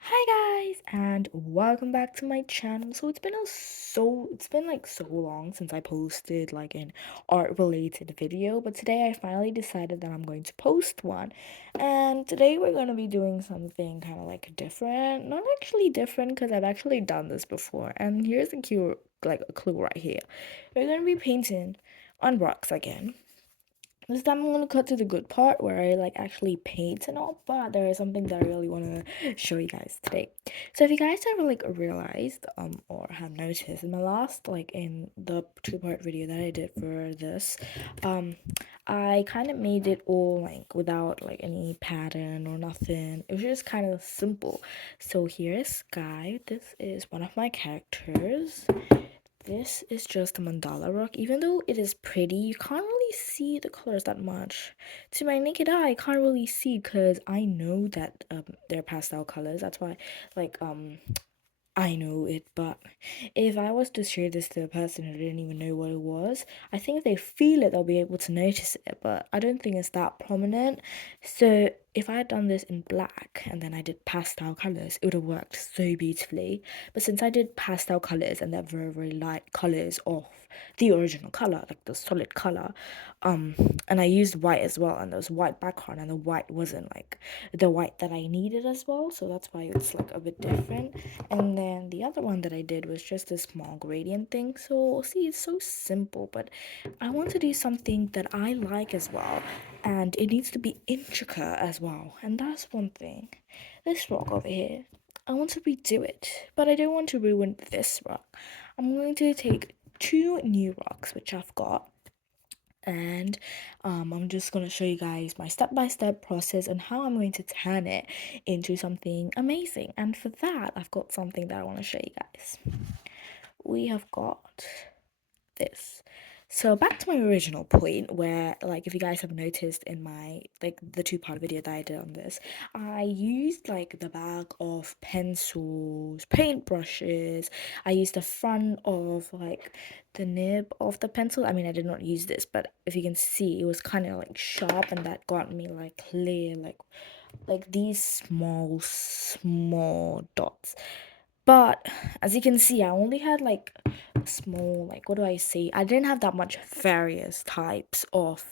Hi guys and welcome back to my channel. So it's been like so long since I posted like an art related video, but today I finally decided that I'm going to post one. And today we're going to be doing something kind of like different. Not actually different because I've actually done this before. And here's a clue right here. We're going to be painting on rocks again. This time I'm gonna cut to the good part where I like actually paint and all, but there is something that I really wanna show you guys today. So if you guys have like realized or have noticed in my last like in the two-part video that I did for this, um I kind of made it all like without like any pattern or nothing. It was just kind of simple. So here's Sky. This is one of my characters. This is just a mandala rock. Even though it is pretty, you can't really see the colors that much. To my naked eye, I can't really see because I know that they're pastel colors. That's why, like, I know it, but if I was to show this to a person who didn't even know what it was, I think if they feel it, they'll be able to notice it, but I don't think it's that prominent. So if I had done this in black and then I did pastel colors, it would have worked so beautifully. But since I did pastel colors and they're very, very light colors of the original color, like the solid color, um, and I used white as well, and there was white background, and the white wasn't like the white that I needed as well, so that's why it's like a bit different. And then the other one that I did was just a small gradient thing. So see, it's so simple, but I want to do something that I like as well. And it needs to be intricate as well. And that's one thing. This rock over here, I want to redo it, but I don't want to ruin this rock. I'm going to take two new rocks, which I've got, and I'm just going to show you guys my step-by-step process on how I'm going to turn it into something amazing. And for that, I've got something that I want to show you guys. We have got this. So back to my original point where, like, if you guys have noticed in my like the two-part video that I did on this, I used like the back of pencils, paintbrushes. I used the front of like the nib of the pencil. I mean, I did not use this, but if you can see, it was kind of like sharp, and that got me like clear, like these small dots. But as you can see, I only had like small, like, what do I say? I didn't have that much various types of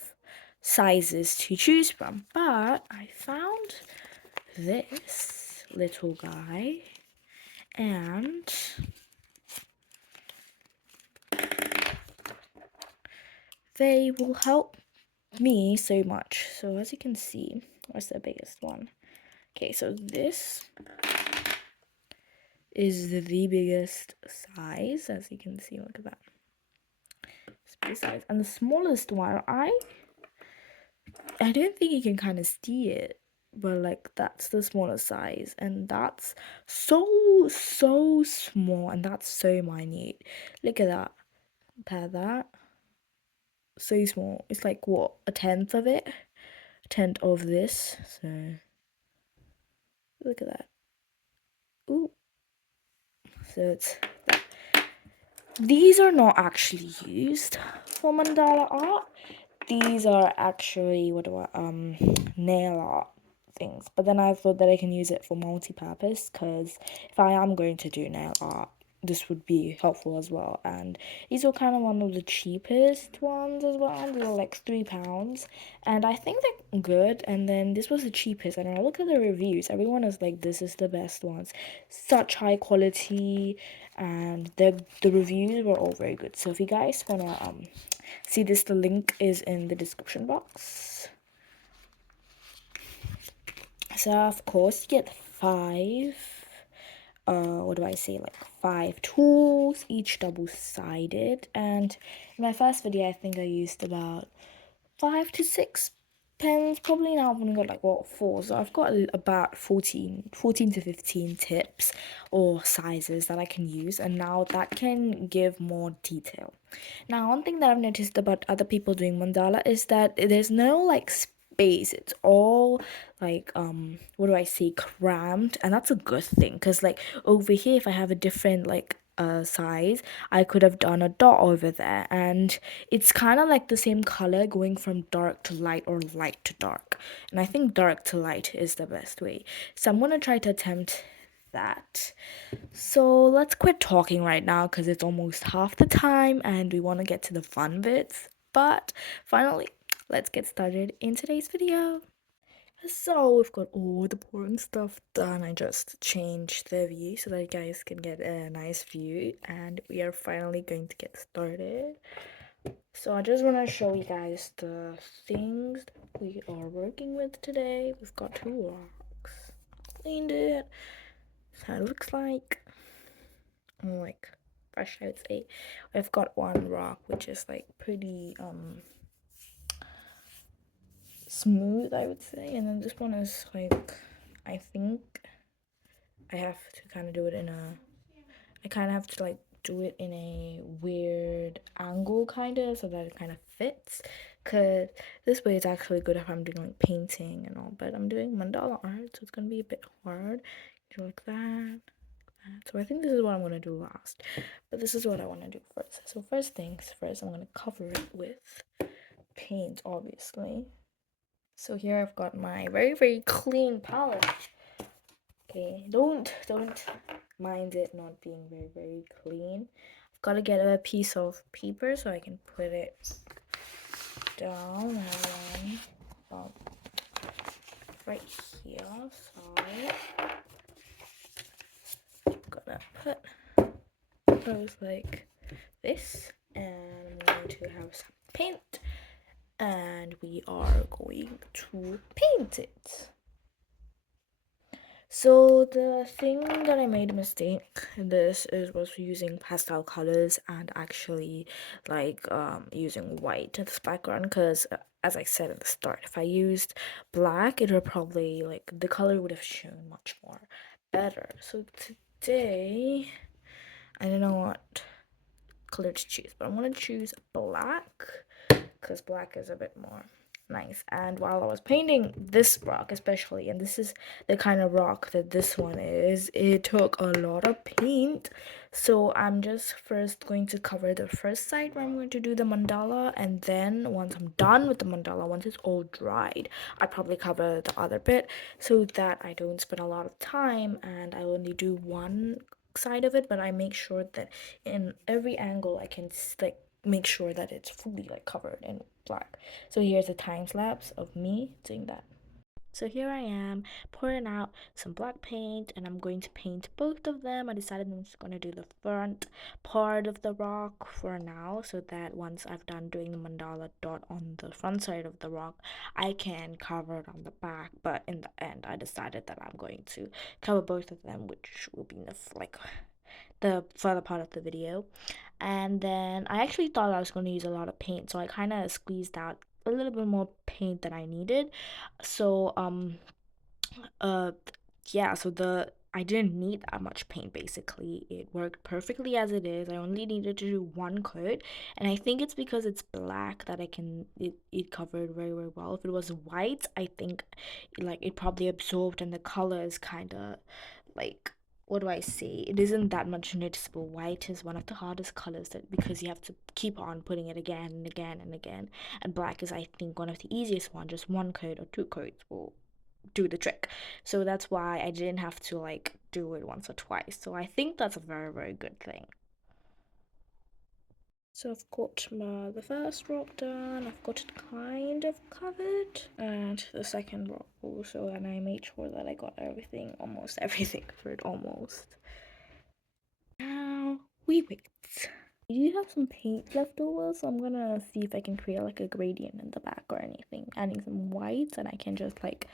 sizes to choose from. But I found this little guy, and they will help me so much. So as you can see, what's the biggest one? Okay, so this is the biggest size, as you can see. Look at that. Size. And the smallest one, I don't think you can kind of see it, but like that's the smallest size, and that's so small, and that's so minute. Look at that. Compare that. So small. It's like what, a tenth of it? A tenth of this. So look at that. Ooh. So it's these are not actually used for mandala art. These are actually nail art things. But then I thought that I can use it for multi-purpose, because if I am going to do nail art, this would be helpful as well. And these are kind of one of the cheapest ones as well. They were like £3, and I think they're good. And then this was the cheapest, and I look at the reviews, everyone is like, this is the best ones, such high quality, and the reviews were all very good. So if you guys wanna see this, the link is in the description box. So of course you get five, what do I say, like 5 tools, each double-sided. And in my first video, I think I used about 5 to 6 pens. Probably now I've only got like, what, 4. So I've got about 14 to 15 tips or sizes that I can use, and now that can give more detail. Now, one thing that I've noticed about other people doing mandala is that there's no like space. It's all like, what do I say, crammed, and that's a good thing, because like over here, if I have a different like size, I could have done a dot over there, and it's kind of like the same color going from dark to light or light to dark, and I think dark to light is the best way. So I'm gonna try to attempt that. So let's quit talking right now because it's almost half the time and we want to get to the fun bits. But finally, let's get started in today's video. So we've got all the boring stuff done. I just changed the view so that you guys can get a nice view, and we are finally going to get started. So I just want to show you guys the things that we are working with today. We've got 2 rocks. Cleaned it. So it looks like fresh, I would say. I've got one rock which is like pretty smooth, I would say, and then this one is like, I think I have to kind of do it in a, I kind of have to like do it in a weird angle kind of so that it kind of fits, because this way it's actually good if I'm doing like painting and all, but I'm doing mandala art, so it's gonna be a bit hard. Do like that. So I think this is what I'm gonna do last, but this is what I want to do first. So first things first, I'm gonna cover it with paint, obviously. So here I've got my very clean palette. Okay, don't mind it not being very clean. I've got to get a piece of paper so I can put it down, and then right here. So I'm gonna put those like this, and I'm going to have some paint, and we are going to paint it. So the thing that I made a mistake in this was using pastel colors and actually using white as background, because as I said at the start, if I used black, it would probably like the color would have shown much more better. So today I don't know what color to choose, but I'm gonna choose black because black is a bit more nice. And while I was painting this rock especially, and this is the kind of rock that this one is, it took a lot of paint. So I'm just first going to cover the first side where I'm going to do the mandala, and then once I'm done with the mandala, once it's all dried, I probably cover the other bit so that I don't spend a lot of time and I only do one side of it, but I make sure that in every angle I can like make sure that it's fully like covered in black. So here's a time lapse of me doing that. So here I am pouring out some black paint, and I'm going to paint both of them. I decided I'm just going to do the front part of the rock for now, so that once I've done doing the mandala dot on the front side of the rock, I can cover it on the back. But in the end, I decided that I'm going to cover both of them, which will be the further part of the video. And then I actually thought I was going to use a lot of paint, so I kind of squeezed out a little bit more paint than I needed. So uh yeah, so the I didn't need that much paint. Basically, it worked perfectly as it is. I only needed to do one coat, and I think it's because it's black that it covered very well. If it was white, I think like it probably absorbed, and the color is kind of like, what do I say? It isn't that much noticeable. White is one of the hardest colors that, because you have to keep on putting it again and again and again. And black is, I think, one of the easiest one. Just one coat or two coats will do the trick. So that's why I didn't have to like do it once or twice. So I think that's a very good thing. So I've got the first rock done, I've got it kind of covered, and the second rock also, and I made sure that I got everything, almost everything covered, almost. Now we wait. I do have some paint left over, so I'm gonna see if I can create like a gradient in the back or anything, adding some whites, and I can just like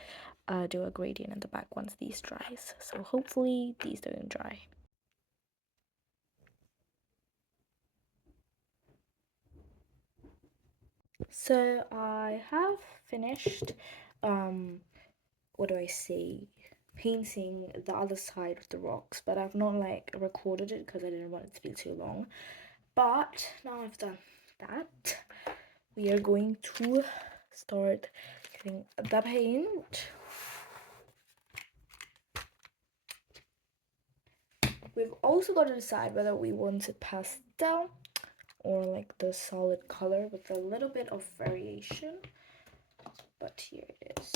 do a gradient in the back once these dries. So hopefully these don't dry. So I have finished, what do I say, painting the other side of the rocks, but I've not like recorded it because I didn't want it to be too long. But now I've done that, we are going to start getting the paint. We've also got to decide whether we want it pastel or like the solid color with a little bit of variation, but here it is.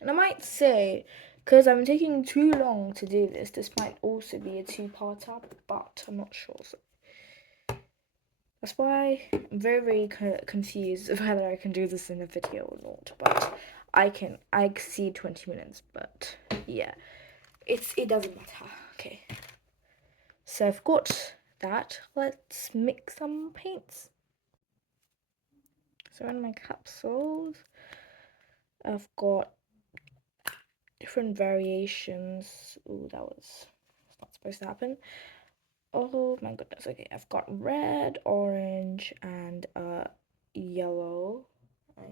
And I might say because I'm taking too long to do this. This might also be a two-parter, but I'm not sure. So that's why I'm very, very confused whether I can do this in a video or not. But I can. I see 20 minutes, but yeah, it doesn't matter. Okay. So I've got that. Let's mix some paints. So in my capsules, I've got different variations. Ooh, that was not supposed to happen. Oh my goodness. Okay, I've got red, orange, and yellow. I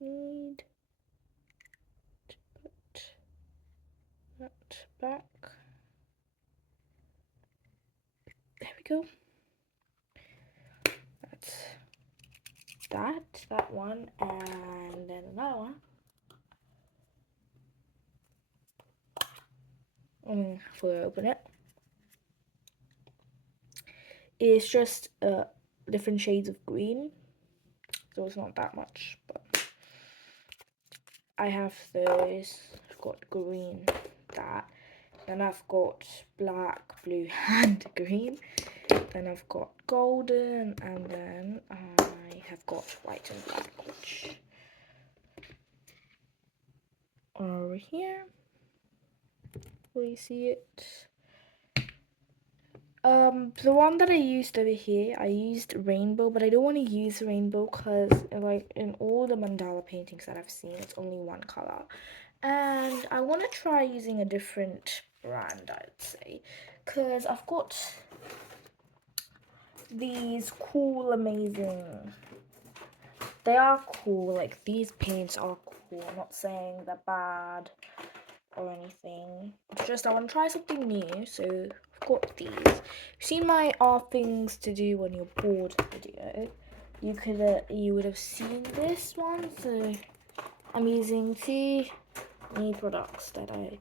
need to put that back. There we go. That's that one, and then another one. Before I open it, it's just different shades of green, so it's not that much, but I have those. I've got green, that. Then I've got black, blue, and green. Then I've got golden, and then I have got white and black, which are over here. Will you see it? The one that I used over here, I used rainbow, but I don't want to use rainbow because, like, in all the mandala paintings that I've seen, it's only one color. And I want to try using a different brand, I'd say, because I've got these cool, amazing, they are cool, like, these paints are cool. I'm not saying they're bad or anything. It's just I want to try something new, so I've got these. You've seen my Are Things to Do When You're Bored video. You would have seen this one, so I'm using two new products that I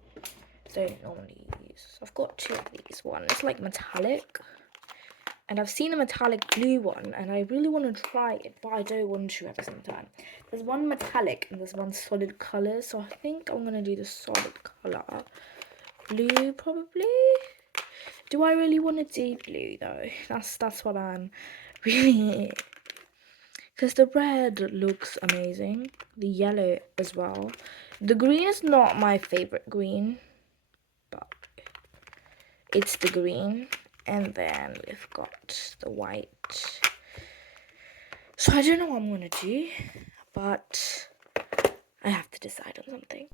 don't normally use. So I've got two of these. One is like metallic, and I've seen a metallic blue one, and I really want to try it, but I don't want to at the same time. There's one metallic and there's one solid color, so I think I'm gonna do the solid color. Blue, probably. Do I really want to do blue though? That's what I'm really, because the red looks amazing, the yellow as well. The green is not my favorite green, but it's the green. And then we've got the white. So I don't know what I'm gonna do, but I have to decide on something.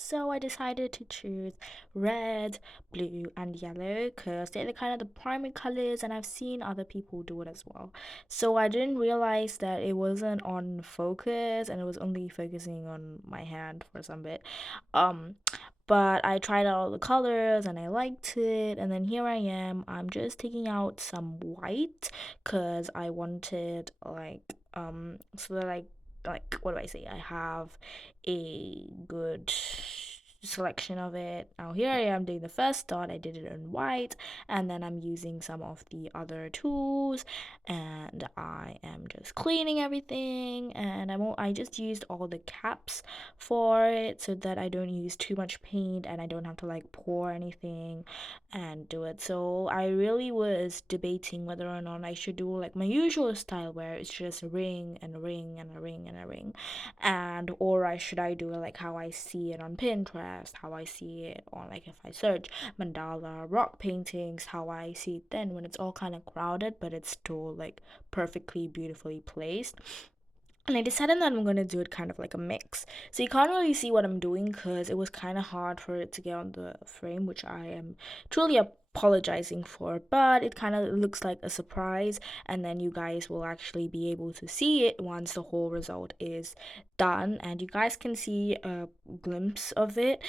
So I decided to choose red, blue, and yellow because they're the kind of the primary colors, and I've seen other people do it as well. So I didn't realize that it wasn't on focus and it was only focusing on my hand for some bit. Um, but I tried out all the colors and I liked it, and then here I am. I'm just taking out some white because I wanted so that like what do I say? I have a good selection of it. Now here I am doing the first dot. I did it in white, and then I'm using some of the other tools, and I am just cleaning everything, and I just used all the caps for it so that I don't use too much paint and I don't have to like pour anything and do it. So I really was debating whether or not I should do like my usual style where it's just a ring and a ring and a ring and a ring, and or should I do it like how I see it on Pinterest, how I see it on, like, if I search mandala rock paintings, how I see it then when it's all kind of crowded but it's still like perfectly beautifully placed. And I decided that I'm gonna do it kind of like a mix. So you can't really see what I'm doing because it was kind of hard for it to get on the frame, which I am truly apologizing for. But it kind of looks like a surprise, and then you guys will actually be able to see it once the whole result is done, and you guys can see a glimpse of it.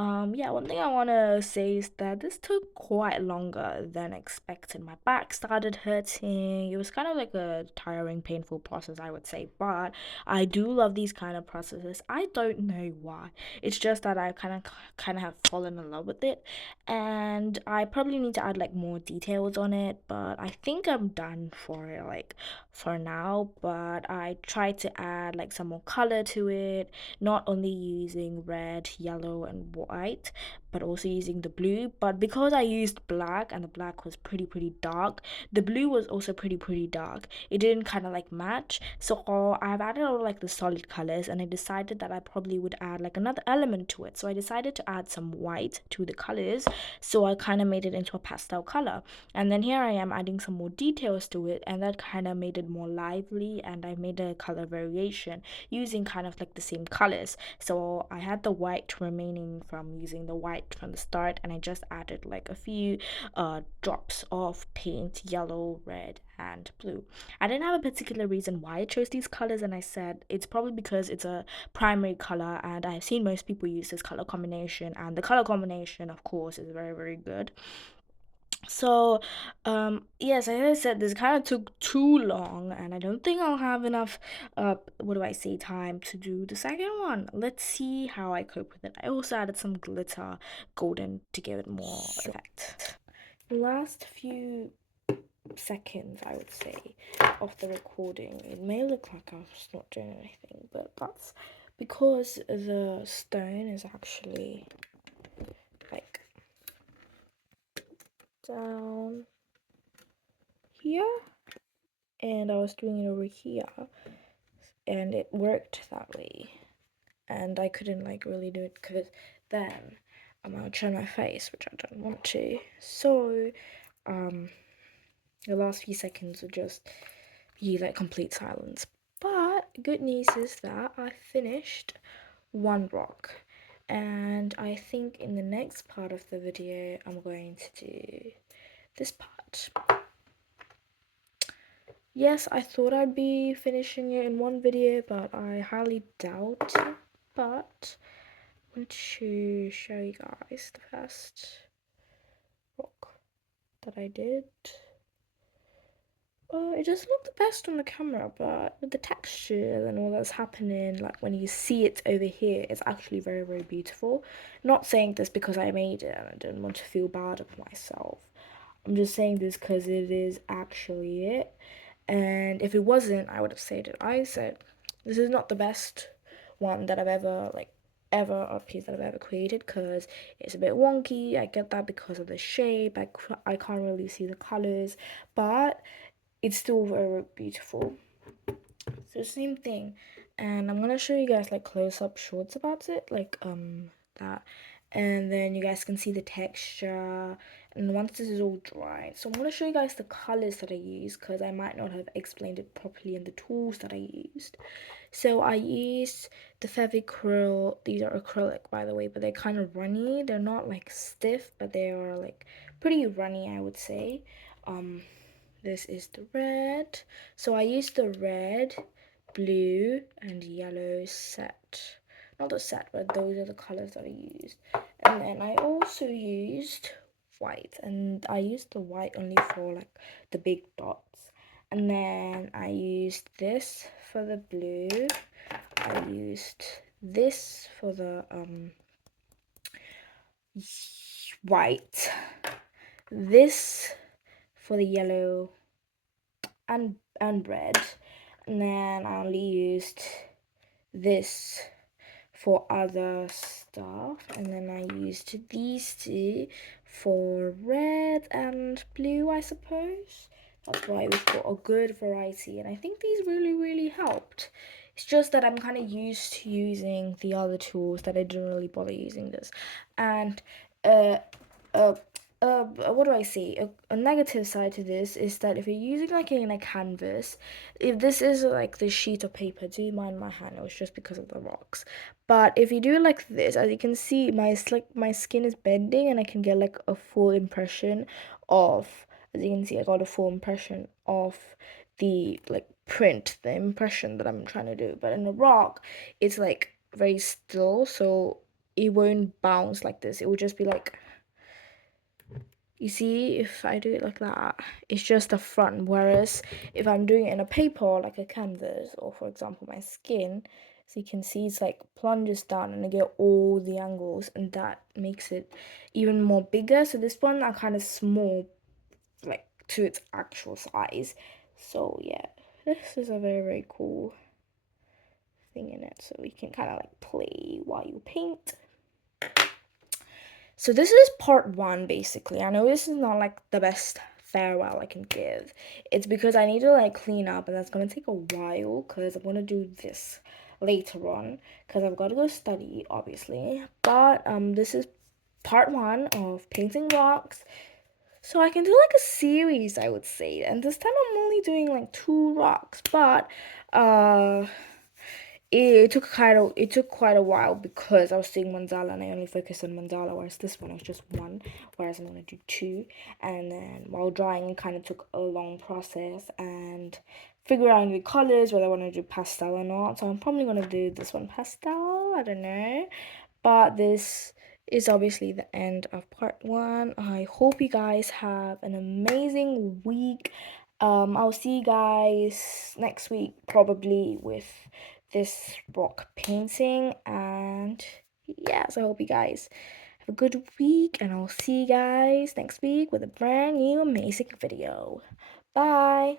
Yeah, one thing I want to say is that this took quite longer than expected. My back started hurting. It was kind of like a tiring, painful process, I would say, but I do love these kind of processes. I don't know why. It's just that I kind of have fallen in love with it, and I probably need to add like more details on it, but I think I'm done for like for now, but I tried to add like some more color to it, not only using red, yellow, and white, but also using the blue. But because I used black and the black was pretty dark, the blue was also pretty dark. It didn't kind of like match. So I've added all like the solid colors, and I decided that I probably would add like another element to it. So I decided to add some white to the colors. So I kind of made it into a pastel color. And then here I am adding some more details to it, and that kind of made it more lively, and I made a color variation using kind of like the same colors. So I had the white remaining from using the white from the start, and I just added like a few drops of paint, yellow, red, and blue. I didn't have a particular reason why I chose these colors, and I said it's probably because it's a primary color, and I've seen most people use this color combination, and the color combination, of course, is very good. So, yes, as I said, this kind of took too long, and I don't think I'll have enough, what do I say, time to do the second one. Let's see how I cope with it. I also added some glitter golden to give it more effect. The last few seconds, I would say, of the recording, it may look like I was not doing anything, but that's because the stone is actually like down here, and I was doing it over here, and it worked that way, and I couldn't like really do it because then I would show my face, which I don't want to. So the last few seconds would just be like complete silence. But good news is that I finished one rock, and I think in the next part of the video I'm going to do this part. Yes, I thought I'd be finishing it in one video, but I highly doubt it. But I want to show you guys the first rock that I did. It doesn't look the best on the camera, but with the texture and all that's happening, like when you see it over here, it's actually very beautiful. Not saying this because I made it and I didn't want to feel bad of myself. I'm just saying this because it is actually it. And if it wasn't, I would have said it. I said, this is not the best one that I've ever a piece that I've ever created because it's a bit wonky. I get that because of the shape. I can't really see the colors, but it's still very beautiful. So same thing, and I'm gonna show you guys like close-up shots about it, like that, and then you guys can see the texture. And once this is all dry, so I'm gonna show you guys the colors that I use because I might not have explained it properly in the tools that I used. So I used the Fevicryl. These are acrylic, by the way, but they're kind of runny. They're not like stiff, but they are like pretty runny, I would say. This is the red. So I used the red, blue, and yellow set. Not the set, but those are the colors that I used. And then I also used white, and I used the white only for like the big dots. And then I used this for the blue. I used this for the white. This for the yellow and red, and then I only used this for other stuff, and then I used these two for red and blue, I suppose. That's why we've got a good variety, and I think these really helped. It's just that I'm kind of used to using the other tools that I didn't really bother using this. And uh, uh, what do I say? A negative side to this is that if you're using like in a canvas, if this is like the sheet of paper, do mind my hand, it was just because of the rocks. But if you do it like this, as you can see, my skin is bending, and I can get like a full impression of, as you can see, I got a full impression of the like print, the impression that I'm trying to do. But in a rock, it's like very still, so it won't bounce like this. It will just be like, you see, if I do it like that, it's just the front. Whereas if I'm doing it in a paper, like a canvas, or for example, my skin, so you can see it's like plunges down and I get all the angles, and that makes it even more bigger. So this one are kind of small, like to its actual size. So yeah, This is a very, very cool thing in it, so we can kind of like play while you paint. So this is part one, basically. I know this is not like the best farewell I can give. It's because I need to like clean up, and that's gonna take a while because I'm gonna do this later on because I've got to go study, obviously. But this is part one of painting rocks. So I can do like a series, I would say. And this time I'm only doing like 2 rocks, but uh it took quite a while because I was doing mandala and I only focused on mandala, whereas this one was just one, whereas I'm gonna do 2. And then while drawing, it kind of took a long process and figure out the colors, whether I want to do pastel or not. So I'm probably gonna do this one pastel. I don't know, but this is obviously the end of part one. I hope you guys have an amazing week. I'll see you guys next week, probably with this rock painting. And yes, I hope you guys have a good week, and I'll see you guys next week with a brand new amazing video. Bye.